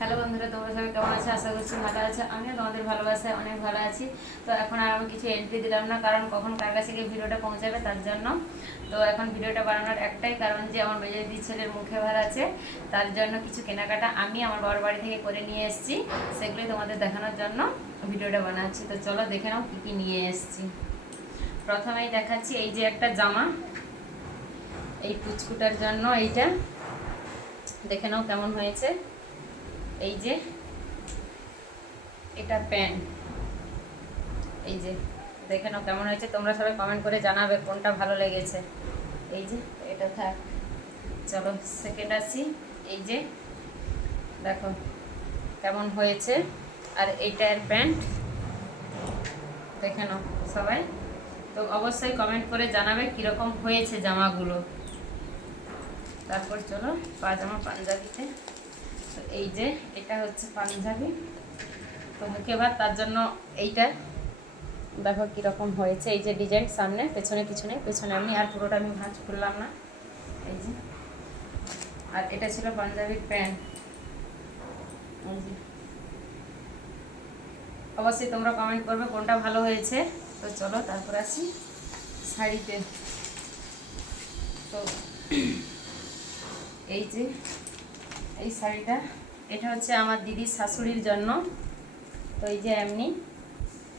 Hello বন্ধুরা, তোমরা সবাই কেমন আছে? আশা করছি ভালো আছে। আমিও তোমাদের ভালোবাসায় অনেক ভালো আছি। তো এখন আর আমি কিছু এন্ট্রি দিলাম না, কারণ কখন কার কাছে গিয়ে ভিডিওটা পৌঁছাবে তার জন্য। তো এখন ভিডিওটা বানানোর একটাই কারণ যে আমার মেজদি ছেলের মুখে ভার আছে। তার জন্য কিছু কেনাকাটা আমি আমার বাবার বাড়ি থেকে করে নিয়ে এসেছি। সেগুলোই তোমাদের দেখানোর জন্য ভিডিওটা বানাচ্ছি। তো চলো দেখে নাও কী কী নিয়ে এসেছি। প্রথমেই দেখাচ্ছি এই যে একটা জামা। এই পুচকুটার জন্য এইটা। দেখে নাও কেমন হয়েছে। এই যে, এটা প্যান্ট এই যে, দেখে নাও কেমন হয়েছে। তোমরা সবাই কমেন্ট করে জানাবে কোনটা ভালো লেগেছে। এই যে, এটা থাক। চলো সেকেন্ড আসি। এই যে, দেখো কেমন হয়েছে। আর এইটার প্যান্ট দেখে নাও সবাই। তো অবশ্যই কমেন্ট করে জানাবে কীরকম হয়েছে জামাগুলো। তারপর চলো পাজামা পাঞ্জাবিতে। এই যে, এটা হচ্ছে পাঞ্জাবি। তো মুখে ভাত তার জন্য এইটা, দেখো কীরকম হয়েছে, এই যে ডিজাইন সামনে, পেছনে পিছনে, পেছনে আমি আর পুরোটা আমি ভাঁজ খুললাম না। এই যে। আর এটা ছিল পাঞ্জাবির প্যান্ট। অবশ্যই তোমরা কমেন্ট করবে কোনটা ভালো হয়েছে। তো চলো, তারপর আসি শাড়িতে। তো, এই যে এই শাড়িটা। এটা হচ্ছে আমার দিদির শাশুড়ির জন্য। তো এই যে এমনি।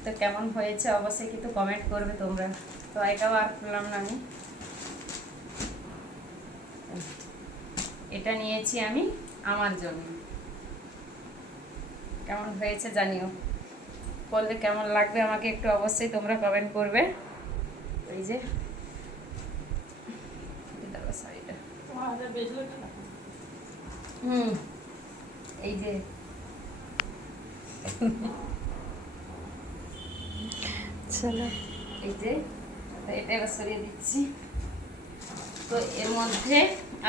তো কেমন হয়েছে অবশ্যই কিন্তু কমেন্ট করবে তোমরা। তো এটাও আর খুললাম না আমি। এটা নিয়েছি আমি আমার জন্য। কেমন হয়েছে জানিও। বললে কেমন লাগবে আমাকে একটু অবশ্যই তোমরা কমেন্ট করবে। এই যে শাড়িটা। হুম। এই যে। চলো। এই যে। এটা এবার সরিয়ে দিচ্ছি। তো এর মধ্যে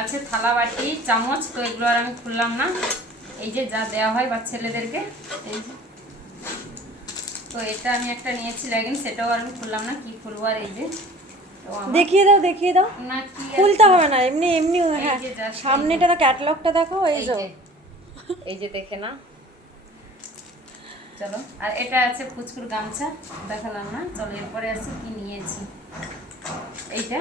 আছে থালা বাটি চামচ। তো এগুলো আর আমি খুললাম না। এই যে যা দেওয়া হয় বা ছেলেদেরকে এই যে। তো এটা আমি একটা নিয়েছি লেগিন সেটাও আর আমি খুললাম না কি খুলবো আর এই যে। দেখিয়ে দাও দেখিয়ে দাও। না খুলতে হবে না এমনি এমনি হ্যাঁ সামনেটা না ক্যাটালগটা দেখো এই যে। এই যে দেখে না। চলো আর এটা আছে ফুচকুর গামছা দেখালাম না। চলো এরপরে আছে কি নিয়েছি। এইটা।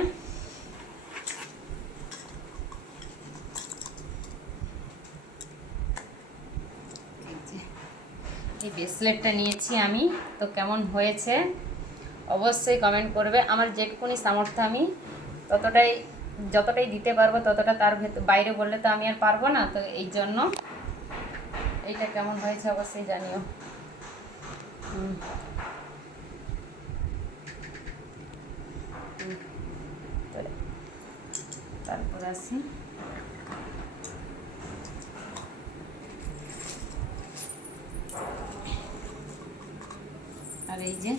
এই ব্রেসলেটটা নিয়েছি আমি। তো কেমন হয়েছে? অবশ্যই কমেন্ট করবে। আমার যেটুকুনি সামর্থ্য আমি ততটাই, যতটাই দিতে পারব ততটা তার ভেতর বাইরে বললে তো আমি আর পারব না, তো এই জন্য এইটা কেমন হয়েছে অবশ্যই জানিও। হুম। তারপর আসি। আর এই যে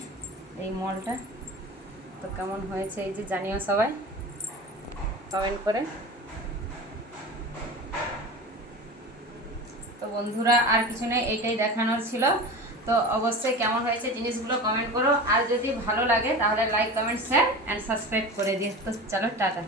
এই মলটা। তো কেমন হয়েছে এই যে জানিও সবাই। কমেন্ট করে। তো বন্ধুরা, আর কিছু নেই, এইটাই দেখানোর ছিল। তো অবশ্যই কেমন হয়েছে জিনিসগুলো কমেন্ট করো। আর যদি ভালো লাগে, তাহলে like comment share and subscribe করে দিয়ে তো চলো, টাটা।